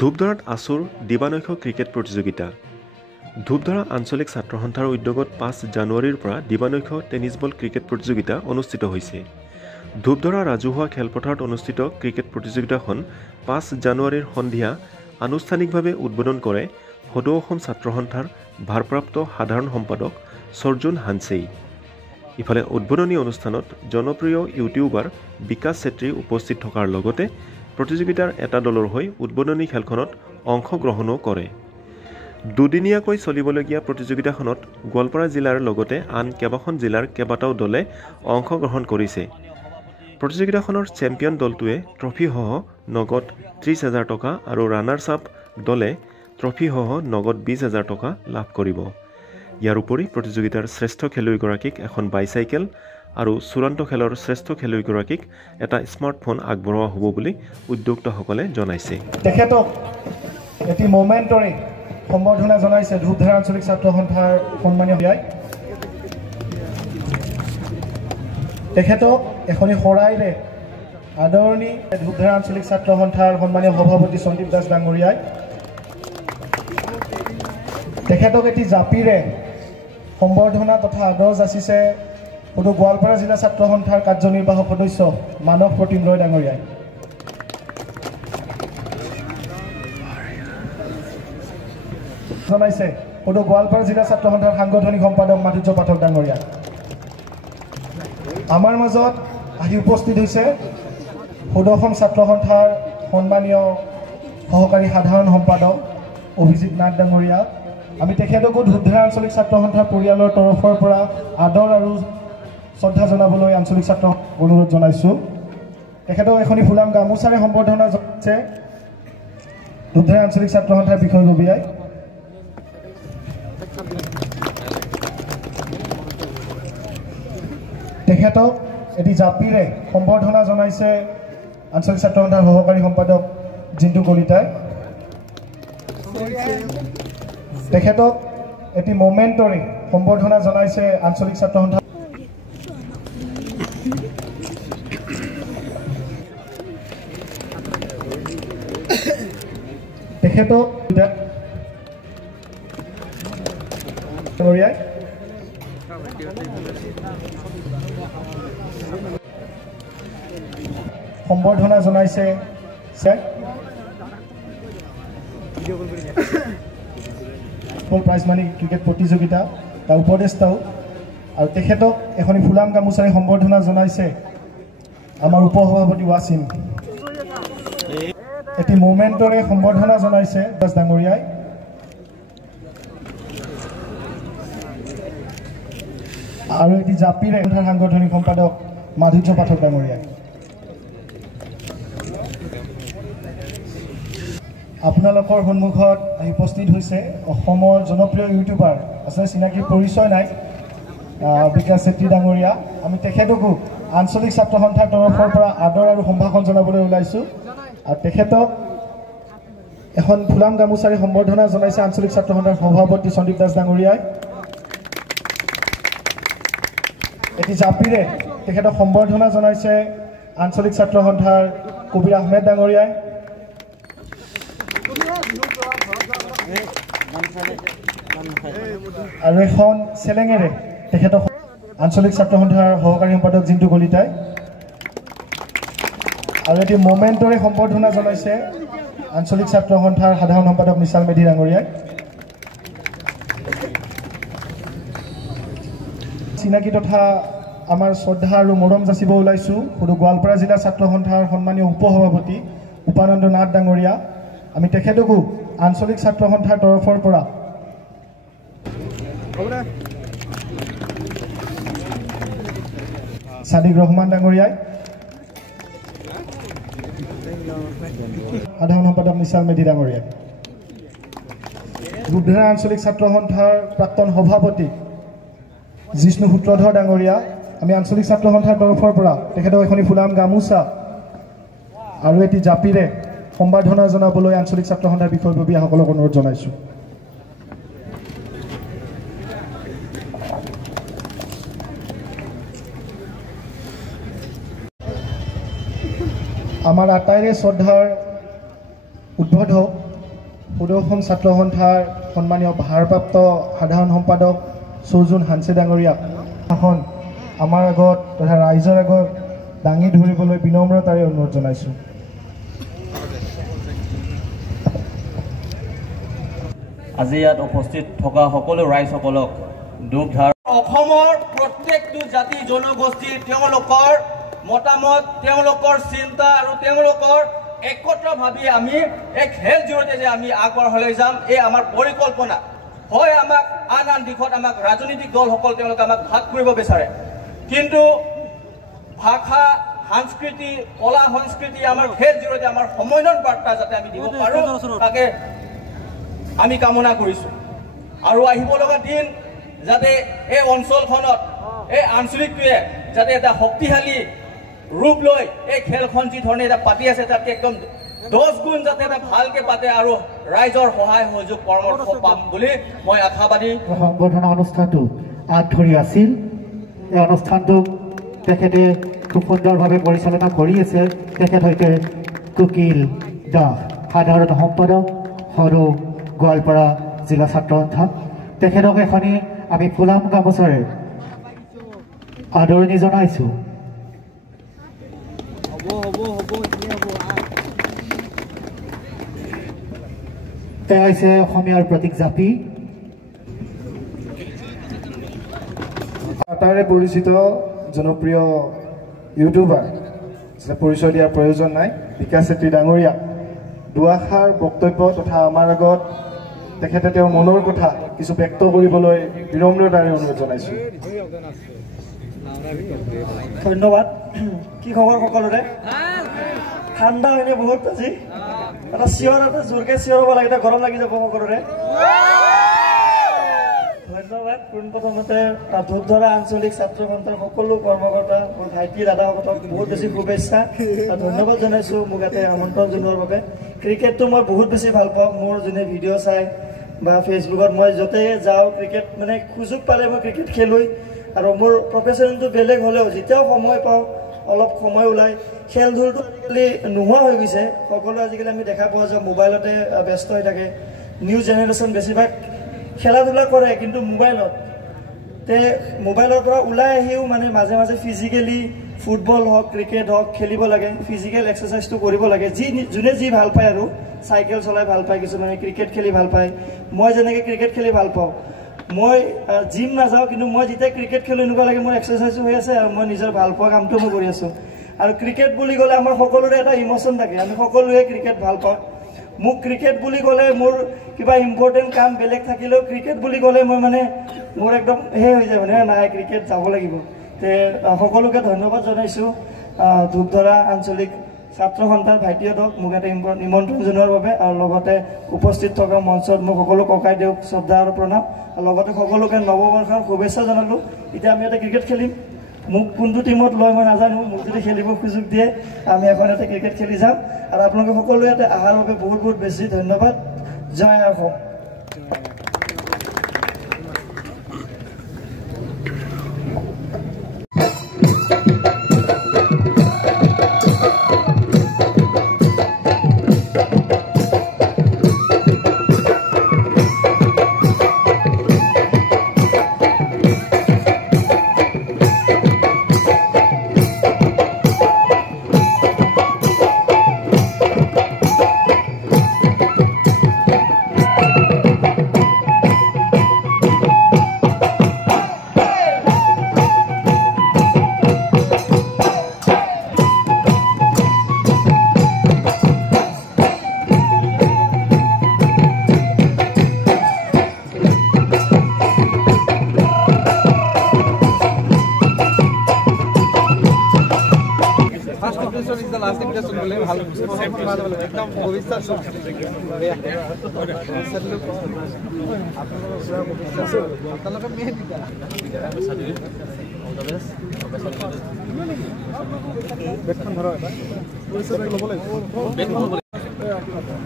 ধূপধৰাত আসুৰ দিবানৈশ cricket প্ৰতিযোগিতা। ধূপধৰা আঞ্চলিক ছাত্ৰ সন্থাৰ উদ্যোগত 5 জানুৱাৰীৰ পৰা দিবানৈশ টেনিছ বল ক্ৰিকেট প্ৰতিযোগিতা অনুষ্ঠিত হৈছে। ধূপধৰা ৰাজহুৱা খেলপথাৰত অনুষ্ঠিত ক্ৰিকেট প্ৰতিযোগিতাখন 5 জানুৱাৰীৰ সন্ধিয়া আনুষ্ঠানিকভাৱে উদ্বোধন কৰে সদৌ অসম ছাত্ৰ সন্থাৰ ভাৰপ্ৰাপ্ত সাধাৰণ সম্পাদক সৰ্জুন হানছেই। ইফালে উদ্বোধনী অনুষ্ঠানত জনপ্ৰিয় ইউটিউবাৰ বিকাশ চেত্ৰী উপস্থিত থকাৰ লগতে প্ৰতিযোগিতাৰ এটা দলৰ হৈ উদ্বোধনী খেলখনত অংশগ্ৰহণো কৰে। দুদিনীয়াকৈ চলিবলগীয়া প্ৰতিযোগিতাখনত গোৱালপাৰা জিলাৰ লগতে আন কেইবাখন জিলাৰ কেইবাটাও দলে অংশগ্ৰহণ কৰিছে। প্ৰতিযোগিতাখনৰ চেম্পিয়ন দলটোৱে ট্ৰফিসহ নগদ 30,000 টকা আৰু ৰানাৰ্ছ আপ দলে ট্ৰফিসহ নগদ 20,000 টকা লাভ কৰিব। ইয়াৰ উপৰি প্ৰতিযোগিতাৰ শ্ৰেষ্ঠ খেলুৱৈগৰাকীক এখন বাইচাইকেল আৰু চূড়ান্ত খেলৰ শ্ৰেষ্ঠ খেলুৱৈগৰাকীক এটা স্মাৰ্টফোন আগবঢ়োৱা হ'ব বুলি উদ্যোক্তাসকলে জনাইছে। তেখেতক এটি মোমেণ্টৰে সম্বৰ্ধনা জনাইছে ধূপধৰা আঞ্চলিক ছাত্ৰ সন্থাৰ সন্মানীয় ব্যয়। তেখেতক এখনি শৰাইৰে আদৰণি ধূপধৰা আঞ্চলিক ছাত্ৰ সন্থাৰ সন্মানীয় সভাপতি সন্দীপ দাস ডাঙৰীয়াই। তেখেতক এটি জাপিৰে সম্বৰ্ধনা তথা আদৰ যাচিছে সদৌ গোৱালপাৰা জিলা ছাত্ৰ সন্থাৰ কাৰ্যনিৰ্বাহক সদস্য মানৱ প্ৰতিম ৰয় ডাঙৰীয়াই। জনাইছে সদৌ গোৱালপাৰা জিলা ছাত্ৰ সন্থাৰ সাংগঠনিক সম্পাদক মাধুৰ্য পাঠক ডাঙৰীয়া। আমাৰ মাজত আহি উপস্থিত হৈছে সদৌ অসম ছাত্ৰ সন্থাৰ সন্মানীয় সহকাৰী সাধাৰণ সম্পাদক অভিজিত নাথ ডাঙৰীয়া। আমি তেখেতকো ধূপধৰা আঞ্চলিক ছাত্ৰ সন্থাৰ পৰিয়ালৰ তৰফৰ পৰা আদৰ আৰু শ্ৰদ্ধা জনাবলৈ আঞ্চলিক ছাত্ৰ অনুৰোধ জনাইছোঁ। তেখেতক এখনি ফুলাম গামোচাৰে সম্বৰ্ধনা জনাইছে ধূপধৰা আঞ্চলিক ছাত্ৰ সন্থাৰ বিষয়ববীয়াই। তেখেতক এটি জাপিৰে সম্বৰ্ধনা জনাইছে আঞ্চলিক ছাত্ৰ সন্থাৰ সহকাৰী সম্পাদক জিন্তু কলিতাই। তেখেতক এটি মোমেণ্টৰে সম্বৰ্ধনা জনাইছে আঞ্চলিক ছাত্ৰ সন্থা। তেখেতক সম্বৰ্ধনা জনাইছে প্ৰাইজ মানি ক্ৰিকেট প্ৰতিযোগিতা তাৰ উপদেষ্টাও আৰু তেখেতক এখনি ফুলাম গামোচাৰে সম্বৰ্ধনা জনাইছে আমাৰ উপসভাপতি ৱাছিম। এটি মোমেণ্টৰে সম্বৰ্ধনা জনাইছে দাস ডাঙৰীয়াই। আৰু এটি জাপিৰে সাংগঠনিক সম্পাদক মাধুৰ্য পাঠক ডাঙৰীয়াই। আপোনালোকৰ সন্মুখত আহি উপস্থিত হৈছে অসমৰ জনপ্ৰিয় ইউটিউবাৰ আছে, চিনাকি পৰিচয় নাই, বিকাশ চেত্ৰী ডাঙৰীয়া। আমি তেখেতকো আঞ্চলিক ছাত্ৰ সন্থাৰ তৰফৰ পৰা আদৰ আৰু সম্ভাষণ জনাবলৈ ওলাইছোঁ। আৰু তেখেতক এখন ফুলাম গামোচাৰে সম্বৰ্ধনা জনাইছে আঞ্চলিক ছাত্ৰ সন্থাৰ সভাপতি সন্দীপ দাস ডাঙৰীয়াই। এটি জাপিৰে তেখেতক সম্বৰ্ধনা জনাইছে আঞ্চলিক ছাত্ৰ সন্থাৰ কবিৰ আহমেদ ডাঙৰীয়াই। আৰু এখন চেলেঙেৰে তেখেতক আঞ্চলিক ছাত্ৰ সন্থাৰ সহকাৰী সম্পাদক জিন্তু কলিতাই। আৰু এটি মোমেণ্টৰে সম্বৰ্ধনা জনাইছে আঞ্চলিক ছাত্ৰ সন্থাৰ সাধাৰণ সম্পাদক নিশাল মেধি ডাঙৰীয়াই। চিনাকি তথা আমাৰ শ্ৰদ্ধা আৰু মৰম যাচিব ওলাইছোঁ সদৌ গোৱালপাৰা জিলা ছাত্ৰ সন্থাৰ সন্মানীয় উপসভাপতি উপানন্দ নাথ ডাঙৰীয়া। আমি তেখেতকো আঞ্চলিক ছাত্ৰ সন্থাৰ তৰফৰ পৰা সাদিক ৰহমান ডাঙৰীয়াই, সাধাৰণ সম্পাদক নিশাল মেধি ডাঙৰীয়াই, ধূপধৰা আঞ্চলিক ছাত্ৰ সন্থাৰ প্ৰাক্তন সভাপতি জিষ্ণু সূত্ৰধৰ ডাঙৰীয়া। আমি আঞ্চলিক ছাত্ৰ সন্থাৰ তৰফৰ পৰা তেখেতক এখনি ফুলাম গামোচা আৰু এটি জাপিৰে সম্বৰ্ধনা জনাবলৈ আঞ্চলিক ছাত্ৰ সন্থাৰ বিষয়ববীয়াসকলক অনুৰোধ জনাইছোঁ। আমাৰ আটাইৰে শ্ৰদ্ধাৰ উদ্বোধক সুদৰ্শন ছাত্ৰ সন্থাৰ সন্মানীয় ভাৰপ্ৰাপ্ত সাধাৰণ সম্পাদক সৌজুন হানছে ডাঙৰীয়াক এখন আমাৰ আগত তথা ৰাইজৰ আগত দাঙি ধৰিবলৈ বিনম্ৰতাৰে অনুৰোধ জনাইছোঁ। আজি ইয়াত উপস্থিত থকা সকলো ৰাইজসকলক দুখধাৰ অসমৰ প্ৰত্যেকটো জাতি জনগোষ্ঠীৰ তেওঁলোকৰ মতামত, তেওঁলোকৰ চিন্তা আৰু তেওঁলোকৰ একত্ৰভাৱে আমি এই খেল জৰিয়তে যে আমি আগবঢ়ালৈ যাম, এই আমাৰ পৰিকল্পনা হয়। আমাক আন আন দিশত আমাক ৰাজনৈতিক দলসকল তেওঁলোকে আমাক ভাগ কৰিব বিচাৰে, কিন্তু ভাষা সংস্কৃতি কলা সংস্কৃতি আমাৰ খেল জৰিয়তে আমাৰ সমন্বয়ৰ বাৰ্তা যাতে আমি দিব পাৰোঁ তাকে আমি কামনা কৰিছোঁ। আৰু আহিব লগা দিন যাতে এই অঞ্চলখনত এই আঞ্চলিকটোৱে যাতে এটা শক্তিশালী ৰূপ লৈ এই খেলখন যি ধৰণে এটা পাতি আছে তাতকৈ একদম 10 গুণ যাতে এটা ভালকৈ পাতে আৰু ৰাইজৰ সহায় সহযোগ পৰামৰ্শ পাম বুলি মই আশাবাদী। সম্বৰ্ধনা অনুষ্ঠানটো আগ ধৰি আছিল। এই অনুষ্ঠানটোক তেখেতে খুব সুন্দৰভাৱে পৰিচালনা কৰি আছে। তেখেত হৈছে কুকিল দাস, সাধাৰণ সম্পাদক সৰু গোৱালপাৰা জিলা ছাত্ৰ সন্থা। তেখেতক এখনি আমি ফুলাম গামোচাৰে আদৰণি জনাইছোঁ। এয়া হৈছে অসমীয়াৰ প্ৰতীক জাপি। আটাইৰে পৰিচিত জনপ্ৰিয় ইউটিউবাৰ পৰিচয় দিয়াৰ প্ৰয়োজন নাই, বিকাশ চেত্ৰী ডাঙৰীয়া দুআষাৰ বক্তব্য তথা আমাৰ আগত তেখেতে তেওঁৰ মনৰ কথা কিছু ব্যক্ত কৰিবলৈ বিনম্ৰতাৰে অনুৰোধ জনাইছোঁ। ধন্যবাদ। কি খবৰ সকলোৰে? ঠাণ্ডা হয়নে বহুত? আজি এটা চিঞৰ এটা জোৰকৈ চিঞৰাব লাগে, এতিয়া গৰম লাগি যাব সকলোৰে। ধন্যবাদ। পোনপ্ৰথমতে ধূপধৰা আঞ্চলিক ছাত্ৰ সন্থাৰ সকলো কৰ্মকৰ্তা মোৰ ভাইটি দাদাসকলক বহুত বেছি শুভেচ্ছা ধন্যবাদ জনাইছোঁ মোক ইয়াতে আমন্ত্ৰণ জনোৱাৰ বাবে। ক্ৰিকেটটো মই বহুত বেছি ভাল পাওঁ। মোৰ যোনে ভিডিঅ' চাই বা ফেচবুকত মই য'তে যাওঁ ক্ৰিকেট মানে সুযোগ পালে মই ক্ৰিকেট খেলোঁৱেই। আৰু মোৰ প্ৰফেশ্যনটো বেলেগ হ'লেও যেতিয়াও সময় পাওঁ অলপ সময় ওলাই খেল ধূলটো আজিকালি নোহোৱা হৈ গৈছে। সকলো আজিকালি আমি দেখা পোৱা যায় মোবাইলতে ব্যস্ত হৈ থাকে। নিউ জেনেৰেশ্যন বেছিভাগ খেলা ধূলা কৰে কিন্তু মোবাইলত। মোবাইলৰ পৰা ওলাই আহিও মানে মাজে মাজে ফিজিকেলি ফুটবল হওক ক্ৰিকেট হওক খেলিব লাগে, ফিজিকেল এক্সাৰচাইজটো কৰিব লাগে। যোনে যি ভাল পায় আৰু চাইকেল চলাই ভাল পায়, কিছুমানে ক্ৰিকেট খেলি ভাল পায়। মই যেনেকৈ ক্ৰিকেট খেলি ভাল পাওঁ, মই জিম নাযাওঁ কিন্তু মই যেতিয়া ক্ৰিকেট খেলোঁ এনেকুৱা লাগে মোৰ এক্সাৰচাইজো হৈ আছে আৰু মই নিজৰ ভাল পোৱা কামটো মই কৰি আছোঁ। আৰু ক্ৰিকেট বুলি ক'লে আমাৰ সকলোৰে এটা ইম'চন থাকে, আমি সকলোৱে ক্ৰিকেট ভাল পাওঁ। মোক ক্ৰিকেট বুলি ক'লে মোৰ কিবা ইম্পৰ্টেণ্ট কাম বেলেগ থাকিলেও ক্ৰিকেট বুলি ক'লে মই মানে মোৰ একদম হৈ যায় মানে নাই ক্ৰিকেট যাব লাগিব। সকলোকে ধন্যবাদ জনাইছোঁ ধূপধৰা আঞ্চলিক ছাত্ৰ সন্থাৰ ভাইটিহঁতক মোক এটা নিমন্ত্ৰণ জনোৱাৰ বাবে। আৰু লগতে উপস্থিত থকা মঞ্চত মোক সকলো ককাইদেউক শ্ৰদ্ধা আৰু প্ৰণাম। আৰু লগতে সকলোকে নৱবৰ্ষৰ শুভেচ্ছা জনালোঁ। এতিয়া আমি ইয়াতে ক্ৰিকেট খেলিম। মোক কোনটো টিমত লয় মই নাজানো, মোক যদি খেলিব সুযোগ দিয়ে আমি এখন ইয়াতে ক্ৰিকেট খেলি যাম। আৰু আপোনালোকে সকলোৱে ইয়াতে অহাৰ বাবে বহুত বহুত বেছি ধন্যবাদ। জয় অসম।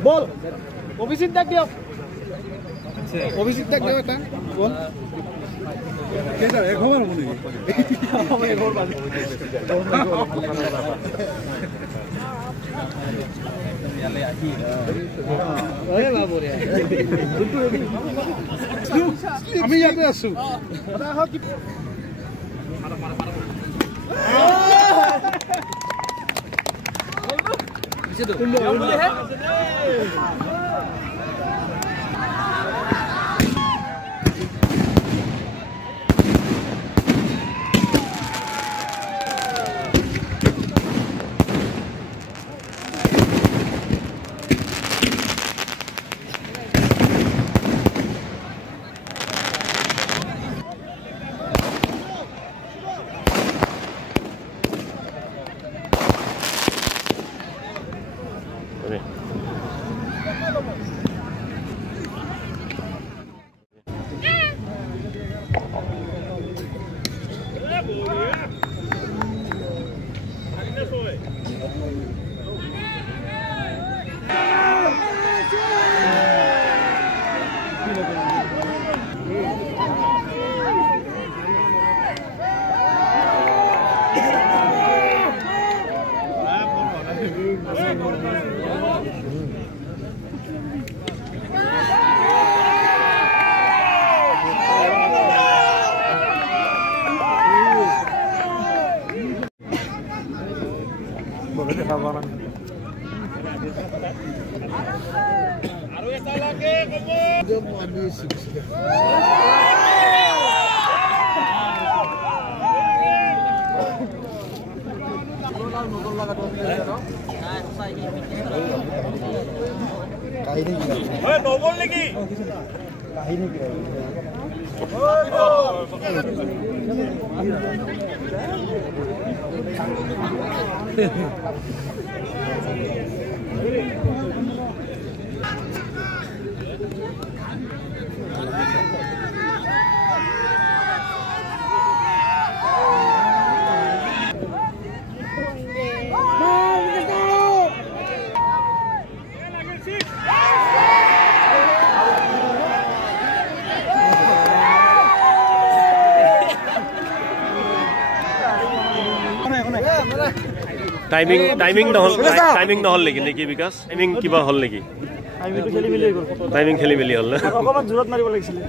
বল অভিজিৎ দাক দিয়ক, অভিজিৎ দাক দিয়ক এটা বল। এঘৰ হ'ব নেকি? আমি ইয়াতে আছো টাইমিং নহল নেকি বিকাশ টাইমিং কিবা হল নেকি টাইমিং খেলি মেলি হল না অকমান জোৰত মাৰিব লাগিছিলে